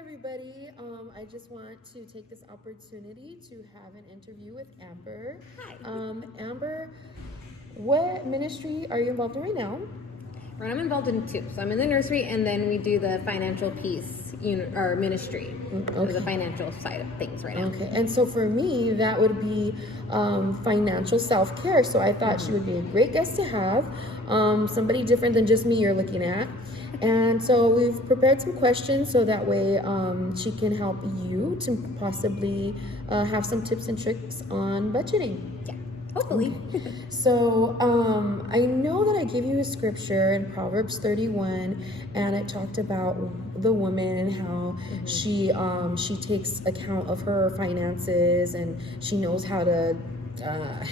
everybody. I just want to take this opportunity to have an interview with Amber. Hi. Amber, what ministry are you involved in right now? I'm involved in two. So I'm in the nursery, and then we do the financial piece, our ministry, the financial side of things right now. Okay, and so for me, that would be financial self-care. So I thought she would be a great guest to have, somebody different than just me you're looking at. And so we've prepared some questions so that way she can help you to possibly have some tips and tricks on budgeting. Yeah, hopefully. Okay. So I know that I gave you a scripture in Proverbs 31, and it talked about the woman and how she takes account of her finances and she knows how to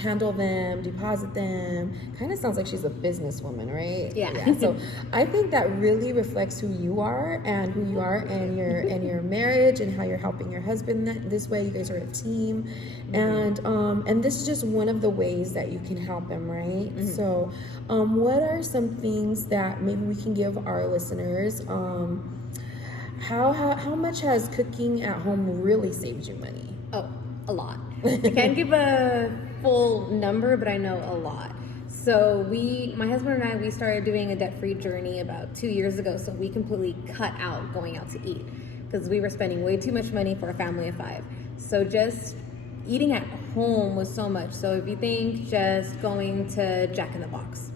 handle them, deposit them. Kind of sounds like she's a businesswoman, right? Yeah. So I think that really reflects who you are and who you are in your marriage and how you're helping your husband this way. You guys are a team, and this is just one of the ways that you can help him, right? So, what are some things that maybe we can give our listeners? How much has cooking at home really saved you money? Oh, a lot. I can't give a full number, but I know a lot. So my husband and I, we started doing a debt-free journey about 2 years ago. So we completely cut out going out to eat because we were spending way too much money for a family of 5. So just eating at home was so much. So if you think just going to Jack in the Box,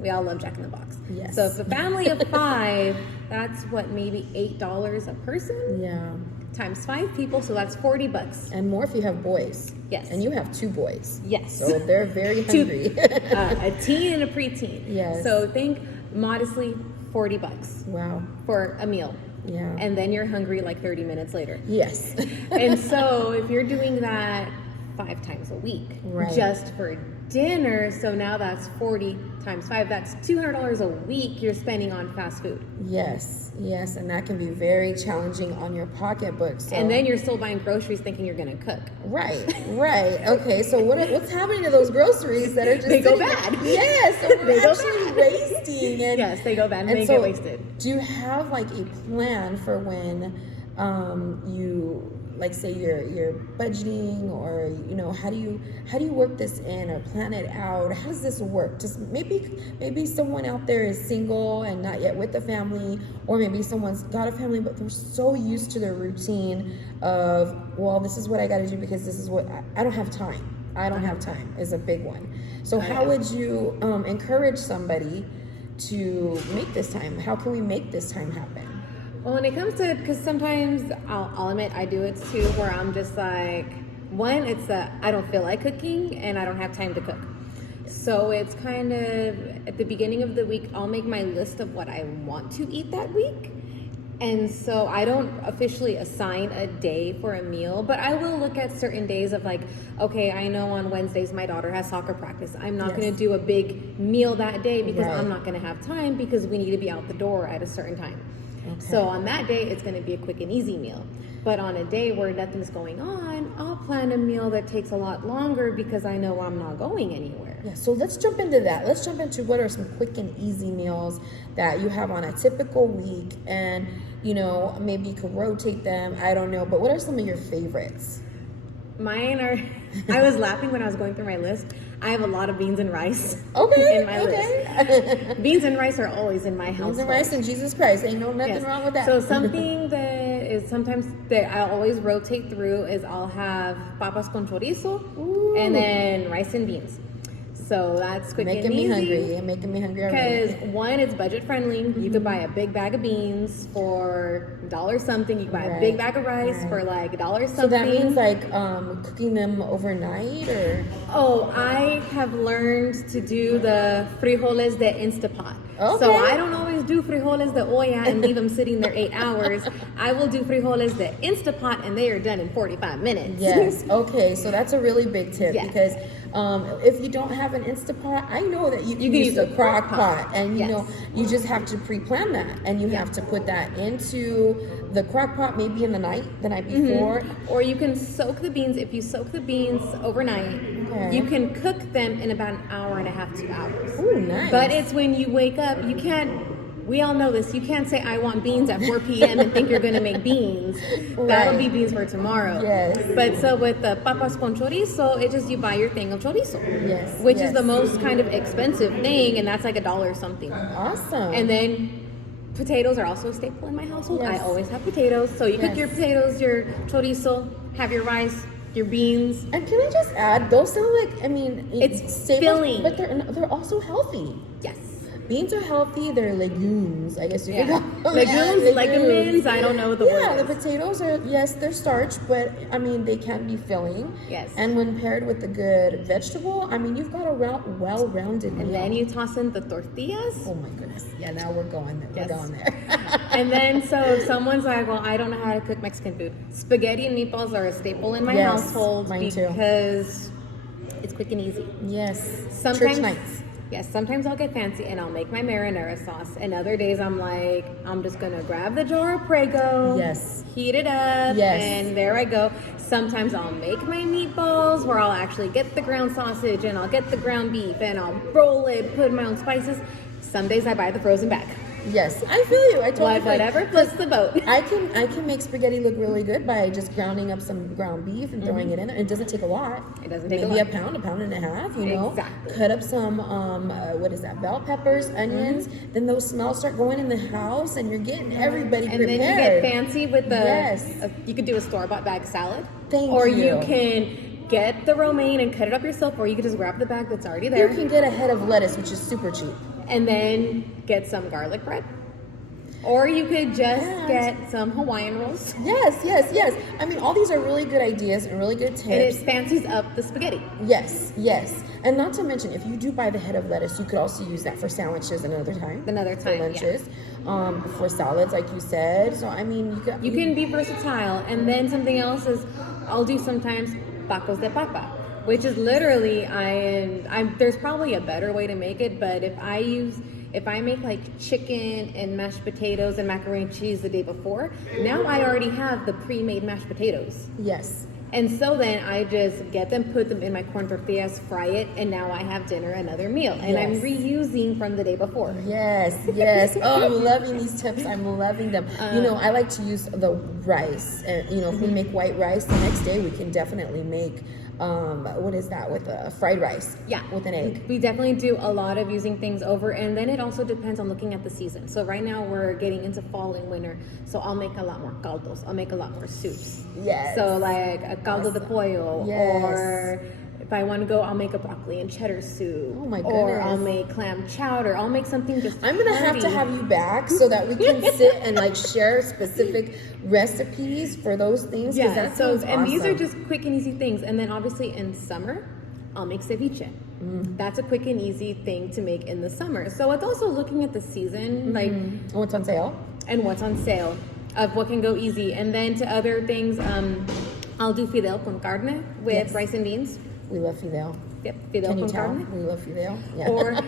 we all love Jack in the Box. Yes. So if a family of 5, that's what, maybe $8 a person? Yeah. Times 5 people, so that's $40. And more if you have boys. Yes. And you have 2 boys. Yes. So they're very hungry. A teen and a preteen. Yes. So think modestly $40 Wow. for a meal. Yeah. And then you're hungry like 30 minutes later. Yes. And so if you're doing that 5 times a week, Right. just for dinner, so now that's 40 times 5, that's $200 a week you're spending on fast food. Yes, and that can be very challenging on your pocketbook. So. And then you're still buying groceries thinking you're going to cook. Right. Okay, so what's happening to those groceries that are just They go sitting bad. there? Yes, so we're They go actually bad. wasting. And, Yes, they go bad and they so get wasted. Do you have like a plan for when you, like, say you're budgeting, or how do you work this in or plan it out? How does this work? Just maybe someone out there is single and not yet with a family, or maybe someone's got a family but they're so used to their routine of, well, this is what I got to do because this is what I don't have time. I don't have time is a big one. So how would you encourage somebody to make this time? How can we make this time happen? Well, when it comes to, because sometimes I'll admit I do it too, where I'm just like, one, it's that I don't feel like cooking and I don't have time to cook. So it's kind of at the beginning of the week, I'll make my list of what I want to eat that week. And so I don't officially assign a day for a meal, but I will look at certain days of like, okay, I know on Wednesdays my daughter has soccer practice. I'm not going to do a big meal that day because I'm not going to have time because we need to be out the door at a certain time. Okay. So on that day, it's going to be a quick and easy meal. But on a day where nothing's going on, I'll plan a meal that takes a lot longer because I know I'm not going anywhere. Yeah, so let's jump into that. Let's jump into what are some quick and easy meals that you have on a typical week, and maybe you could rotate them. I don't know, but what are some of your favorites? Mine are, I was laughing when I was going through my list. I have a lot of beans and rice in my list. Beans and rice are always in my house. Beans and rice and Jesus Christ. Ain't nothing wrong with that. So something that is sometimes that I always rotate through is I'll have papas con chorizo and then rice and beans. So that's quick and easy. You're making me hungry already. Because one, it's budget friendly. You could buy a big bag of beans for $1 something. You could buy a big bag of rice for like $1 something. So that means like cooking them overnight, or? Oh, I have learned to do the frijoles de Instapot. Okay. So I don't always do frijoles de olla and leave them sitting there 8 hours. I will do frijoles de Instapot and they are done in 45 minutes. Yes. Okay. So that's a really big tip because if you don't have an Instapot, I know that you can use a crock pot, and you just have to pre-plan that, and you have to put that into the crock pot maybe in the night before. Or you can soak the beans. If you soak the beans overnight, you can cook them in about an hour and a half, 2 hours. Ooh, nice. But it's when you wake up, you can't we all know this. You can't say I want beans at 4 p.m. and think you're going to make beans. That'll be beans for tomorrow. Yes. But so with the papas con chorizo, it just you buy your thing of chorizo. Yes. Which is the most kind of expensive thing, and that's like $1 or something. Awesome. And then potatoes are also a staple in my household. Yes. I always have potatoes. So you cook your potatoes, your chorizo, have your rice, your beans. And can I just add, those sound like, I mean, It's staples, filling. but they're also healthy. Yes. Beans are healthy. They're legumes, I guess you could call them. Legumes. I don't know the word. Yeah, the potatoes are, yes, they're starch, but I mean, they can be filling. Yes. And when paired with a good vegetable, I mean, you've got a well-rounded meal. And then you toss in the tortillas. Oh my goodness. Yeah, now we're going there. Yes. We're going there. And then so if someone's like, well, I don't know how to cook Mexican food. Spaghetti and meatballs are a staple in my household mine too. because it's quick and easy. Yes. Sometimes, Church nights. Yes, sometimes I'll get fancy and I'll make my marinara sauce. And other days I'm like, I'm just gonna grab the jar of Prego, Yes. heat it up, Yes. and there I go. Sometimes I'll make my meatballs where I'll actually get the ground sausage and I'll get the ground beef and I'll roll it, put my own spices. Some days I buy the frozen bag. Yes, I feel you. I totally feel you. Whatever floats the boat. I can make spaghetti look really good by just grounding up some ground beef and throwing it in there. It doesn't take a lot. It doesn't take Maybe a lot. a pound and a half, you know. Exactly. Cut up some what is that? Bell peppers, onions. Then those smells start going in the house, and you're getting everybody And prepared. then you get fancy with the. Yes. You could do a store-bought bag salad. Or you can get the romaine and cut it up yourself, or you could just grab the bag that's already there. You can get a head of lettuce, which is super cheap. And then get some garlic bread. Or you could just get some Hawaiian rolls. Yes. I mean, all these are really good ideas and really good tips. And it fancies up the spaghetti. Yes. And not to mention, if you do buy the head of lettuce, you could also use that for sandwiches another time. For lunches. For salads, like you said. So, I mean, you can be versatile. And then something else is, I'll do sometimes tacos de papa, which is literally, there's probably a better way to make it, but if I make like chicken and mashed potatoes and macaroni and cheese the day before, now I already have the pre-made mashed potatoes. Yes. And so then I just get them, put them in my corn tortillas, fry it, and now I have dinner, another meal. And I'm reusing from the day before. Yes. Oh, I'm loving these tips. I'm loving them. I like to use the rice. If we make white rice, the next day we can definitely make what is that with fried rice? Yeah, with an egg. We definitely do a lot of using things over, and then it also depends on looking at the season. So right now we're getting into fall and winter, so I'll make a lot more caldos. I'll make a lot more soups. Yes. So like a caldo de pollo, or if I want to go, I'll make a broccoli and cheddar soup. Oh my goodness. Or I'll make clam chowder. I'll make something just. I'm gonna have to have you back so that we can sit and like share specific recipes for those things. Yeah. That sounds and these are awesome. just quick and easy things. And then obviously in summer, I'll make ceviche. That's a quick and easy thing to make in the summer. So it's also looking at the season, like what's on sale of what can go easy. And then to other things, I'll do fideo con carne with rice and beans. We love fideo. Yep, fideo Can you con tell? carne. We love fideo. Yeah. Or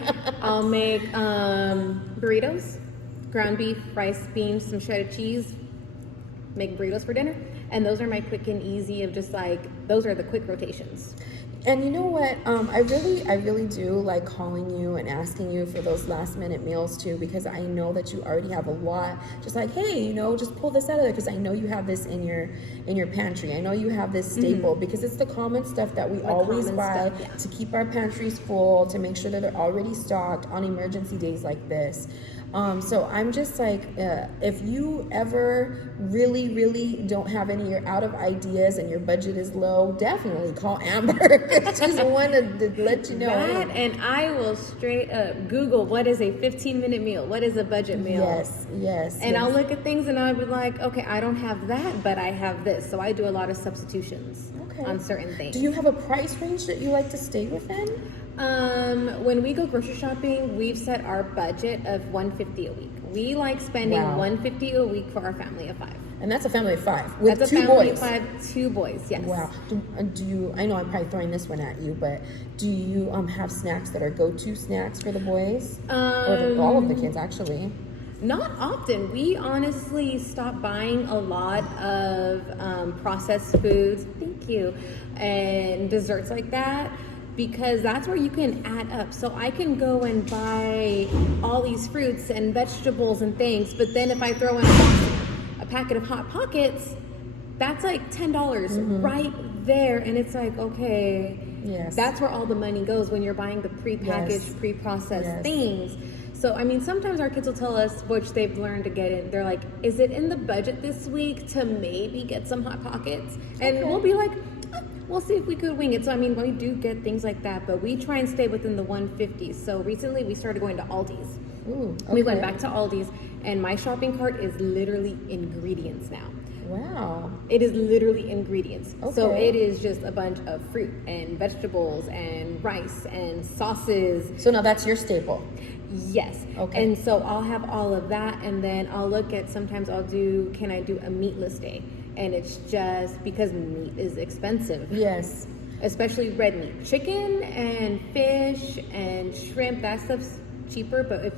I'll make burritos, ground beef, rice, beans, some shredded cheese. Make burritos for dinner. And those are my quick and easy of just like, those are the quick rotations. And you know what? I really do like calling you and asking you for those last minute meals too, because I know that you already have a lot. Just like, hey, just pull this out of there, because I know you have this in your pantry. I know you have this staple, because it's the common stuff that we always buy to keep our pantries full, to make sure that they're already stocked on emergency days like this. So I'm just like, if you ever really don't have any, you're out of ideas and your budget is low, definitely call Amber. Just wanted to let you know. That, and I will straight up Google what is a 15-minute meal, what is a budget meal. Yes. And I'll look at things and I'll be like, okay, I don't have that, but I have this. So I do a lot of substitutions on certain things. Do you have a price range that you like to stay within? When we go grocery shopping, we've set our budget of $150 a week. We like spending $150 a week for our family of 5. And that's a family of 5 with that's 2 a family boys. Of 5, 2 boys. Yes. Wow. Do you? I know I'm probably throwing this one at you, but do you have snacks that are go-to snacks for the boys, or all of the kids actually? Not often. We honestly stopped buying a lot of processed foods. Thank you. And desserts like that. because that's where you can add up. So I can go and buy all these fruits and vegetables and things, but then if I throw in a packet of Hot Pockets, that's like $10 right there. And it's like, okay, that's where all the money goes when you're buying the prepackaged, pre-processed things. So, I mean, sometimes our kids will tell us, which they've learned to get in, they're like, is it in the budget this week to maybe get some Hot Pockets? And we'll be like, we'll see if we could wing it. So, I mean, we do get things like that, but we try and stay within the 150s. So recently we started going to Aldi's. Ooh, okay. We went back to Aldi's, and my shopping cart is literally ingredients now. Wow. It is literally ingredients. Okay. So it is just a bunch of fruit and vegetables and rice and sauces. So now that's your staple. Yes. Okay. And so I'll have all of that, and then I'll look at, sometimes can I do a meatless day? And it's just because meat is expensive. Yes. Especially red meat. Chicken and fish and shrimp, that stuff's cheaper, but if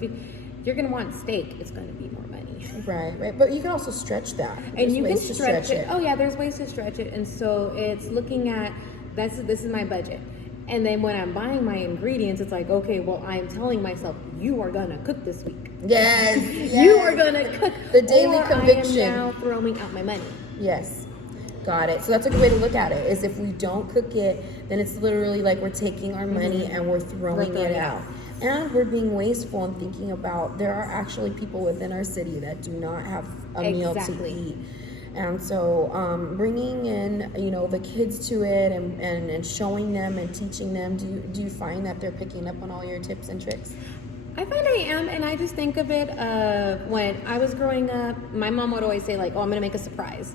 you're going to want steak, it's going to be more money. Right. But you can also stretch that. And you can stretch it. Oh yeah, there's ways to stretch it. And so it's looking at, this is my budget. And then when I'm buying my ingredients, it's like, okay, well, I'm telling myself, you are going to cook this week. Yes. You are going to cook. The daily conviction. I am now throwing out my money. Yes. Got it. So that's a good way to look at it, is if we don't cook it, then it's literally like we're taking our money and we're throwing it out. And we're being wasteful and thinking about, there are actually people within our city that do not have a meal to eat. And so bringing in, the kids to it and showing them and teaching them, do you find that they're picking up on all your tips and tricks? I find I am, and I just think of it when I was growing up, my mom would always say, like, oh, I'm going to make a surprise.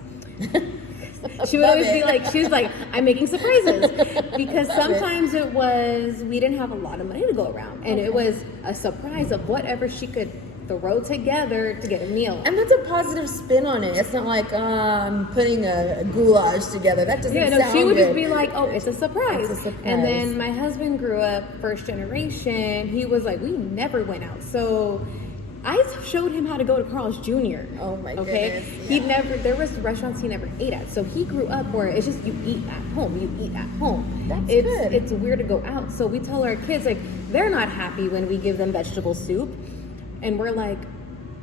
She would always be like, I'm making surprises. Because sometimes we didn't have a lot of money to go around. And it was a surprise of whatever she could throw together to get a meal. And that's a positive spin on it. It's not like putting a goulash together. That doesn't sound good. She would just be like, oh, it's a surprise. It's a surprise. And then my husband grew up first generation. He was like, we never went out. So I showed him how to go to Carl's Jr. Oh my goodness. Yeah. There was restaurants he never ate at. So he grew up where it's just you eat at home. That's good. It's weird to go out. So we tell our kids, like, they're not happy when we give them vegetable soup. And we're like,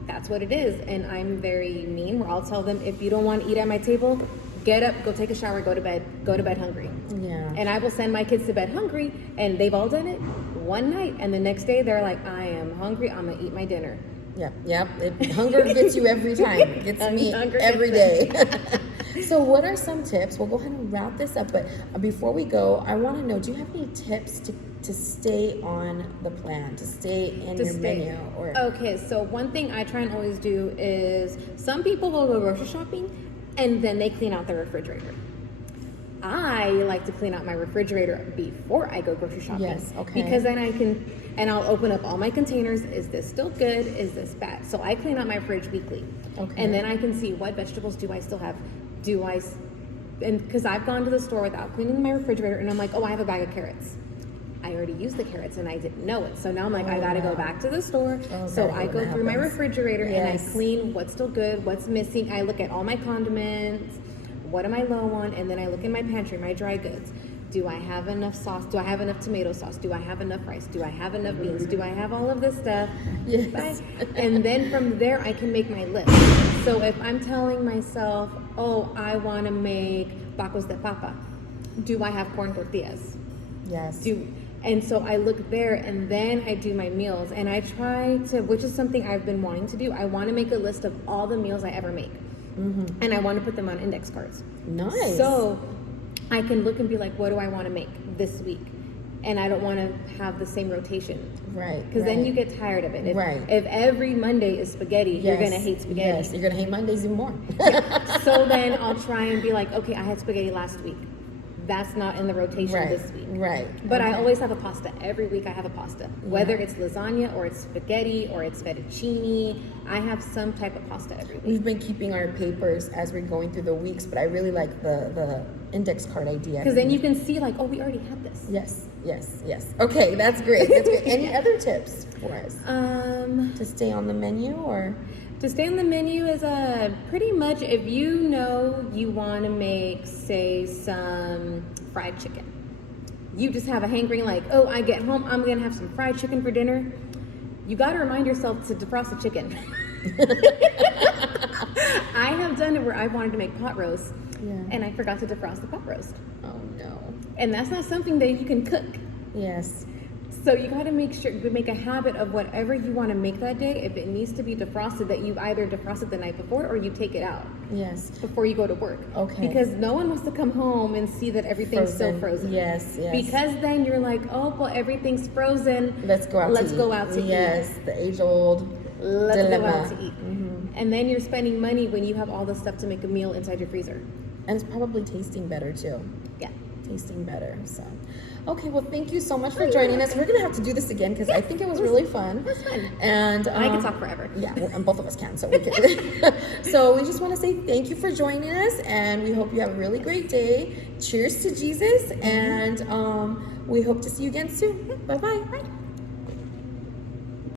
that's what it is. And I'm very mean, where I'll tell them, if you don't want to eat at my table, get up, go take a shower, go to bed hungry. Yeah. And I will send my kids to bed hungry, and they've all done it one night, and the next day they're like, I am hungry, I'm gonna eat my dinner. Yeah. Hunger gets you every time. It gets me every day. So what are some tips? We'll go ahead and wrap this up, but before we go, I want to know, do you have any tips to stay on the plan, to stay in your menu? Okay, so one thing I try and always do is, some people will go grocery shopping and then they clean out their refrigerator. I like to clean out my refrigerator before I go grocery shopping. Yes, okay. Because then I'll open up all my containers. Is this still good? Is this bad? So I clean out my fridge weekly. Okay. And then I can see, what vegetables do I still have? And because I've gone to the store without cleaning my refrigerator, and I'm like, oh, I have a bag of carrots. I already used the carrots and I didn't know it. So now I'm like, I gotta go back to the store. So I go through my refrigerator and I clean what's still good, what's missing. I look at all my condiments, what am I low on, and then I look in my pantry, my dry goods. Do I have enough sauce? Do I have enough tomato sauce? Do I have enough rice? Do I have enough beans? Do I have all of this stuff? Yes. And then from there, I can make my list. So if I'm telling myself, oh, I want to make tacos de papa, do I have corn tortillas? Yes. And so I look there, and then I do my meals, and I try to, which is something I've been wanting to do, I want to make a list of all the meals I ever make. Mm-hmm. And I want to put them on index cards. Nice. So I can look and be like, what do I want to make this week? And I don't want to have the same rotation. Right. Because then you get tired of it. If every Monday is spaghetti, you're going to hate spaghetti. Yes, you're going to hate Mondays even more. So then I'll try and be like, okay, I had spaghetti last week. That's not in the rotation this week. Right. But I always have a pasta. Every week I have a pasta. Whether it's lasagna or it's spaghetti or it's fettuccine, I have some type of pasta every week. We've been keeping our papers as we're going through the weeks, but I really like the index card idea. Because then you can see, like, oh, we already had this. Yes. Okay, that's great. Any other tips for us? To stay on the menu, or? To stay on the menu is pretty much, if you know you want to make, say, some fried chicken. you just have a hankering like, oh, I get home, I'm gonna have some fried chicken for dinner. You gotta remind yourself to defrost the chicken. I have done it where I wanted to make pot roast, and I forgot to defrost the pot roast. Oh no. And that's not something that you can cook. Yes. So you got to make sure you make a habit of whatever you want to make that day. If it needs to be defrosted, that you either defrost it the night before or you take it out. Yes. Before you go to work. Okay. Because no one wants to come home and see that everything's still frozen. Yes, yes. Because then you're like, oh, well, everything's frozen. Let's go out to eat. Yes, the age-old Let's dilemma. go out to eat. And then you're spending money when you have all the stuff to make a meal inside your freezer. And it's probably tasting better too. Yeah. Tasting better. So, okay. Well, thank you so much for joining us. We're gonna have to do this again because I think it was really fun. It was fun. And I can talk forever. Yeah, well, and both of us can. So we can. So we just want to say thank you for joining us, and we hope you have a really great day. Cheers to Jesus, and we hope to see you again soon. Bye-bye. Bye.